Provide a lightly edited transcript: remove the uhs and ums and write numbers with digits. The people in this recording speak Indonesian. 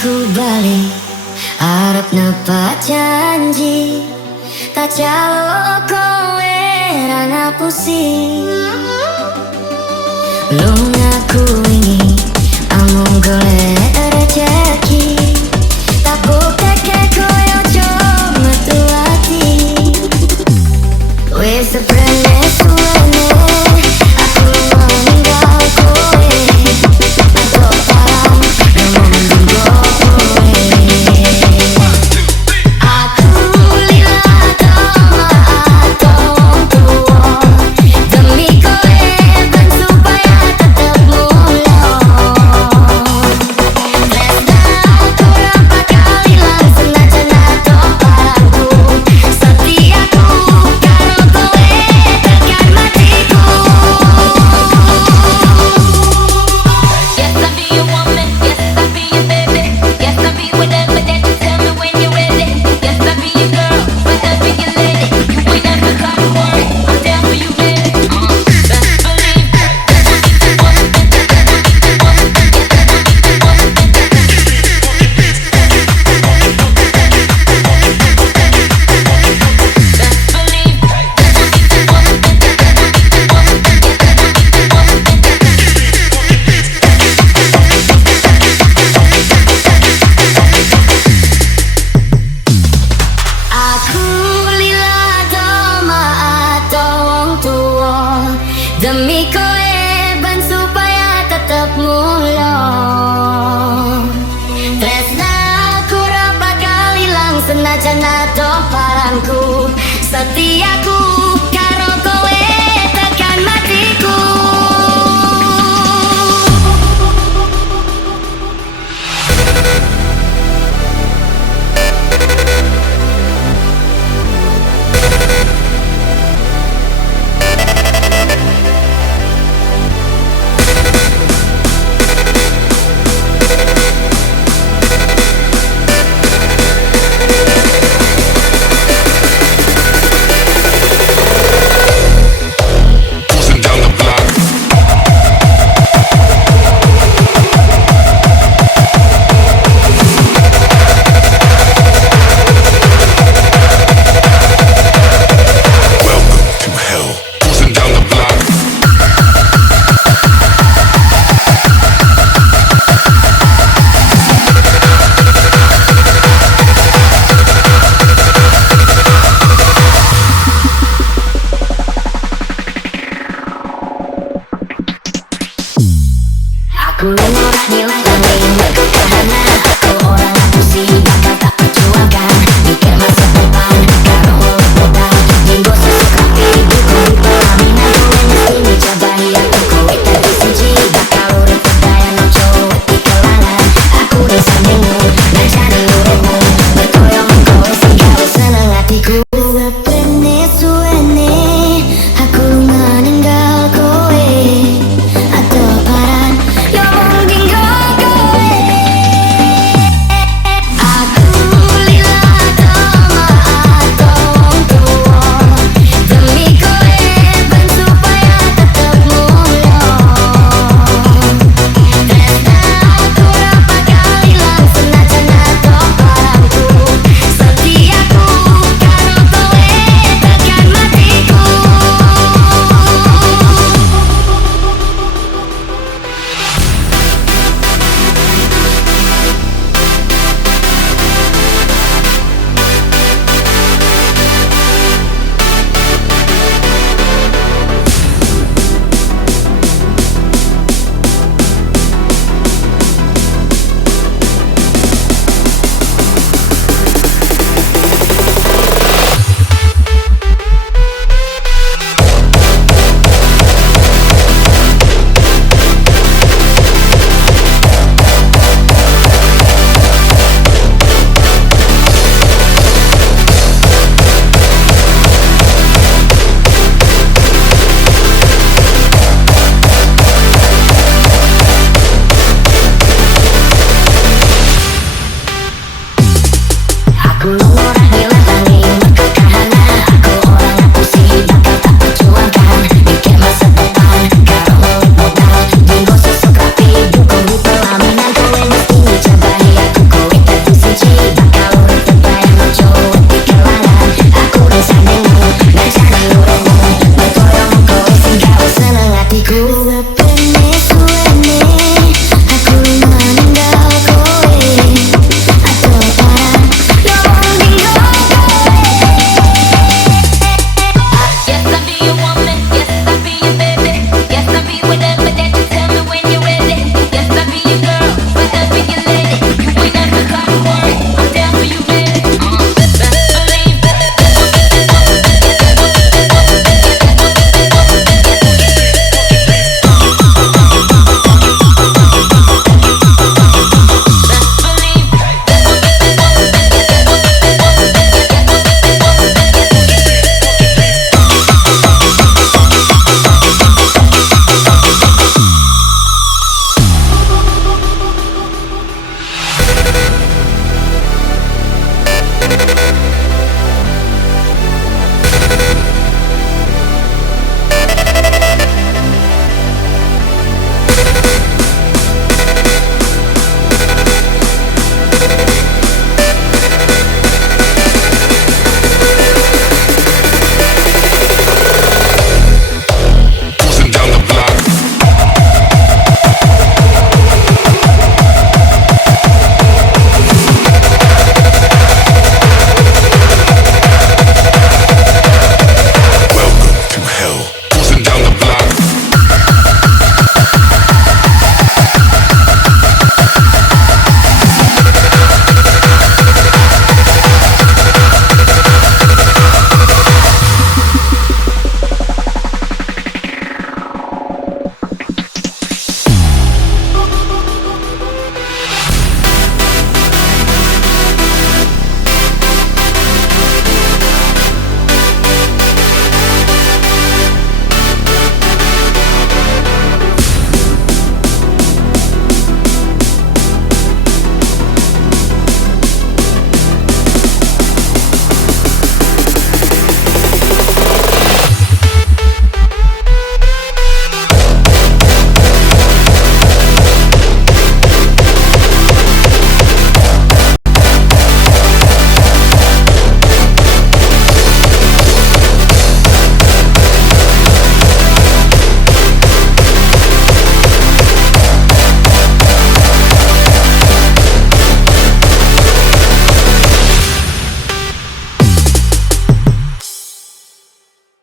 aku balik, arep nepat janji, tak jauh kowe ra ngapusi. Belum aku wingi, amung golek rejeki, tak bukteke kowe ojo metu ati. Wes seprene suwene, aku meninggal kowe, atau parang ngomong dinggo kowe. Aku lila doma atau tua, demi kowe ben supaya tetep mulung. Tresna aku ra bakal ilang senajan ato parangku, setiaku karo kowe tekan matiku. Yes, I'll be your woman. Yes, I'll be your baby. Yes, I'll be whatever that you tell me when you're ready. Yes, I'll be your girl, wherever you're lady. You ain't never gotta worry, I'm down for you, baby. Best believe Aku lila doma atau wong tua, demi kowe ben supaya tetep mulung. Tresna aku ra bakal ilang senajan ato parangku, setiaku karo kowe tekan matiku. Cruising down the block. Welcome to hell. Cruising down the block. Aku lila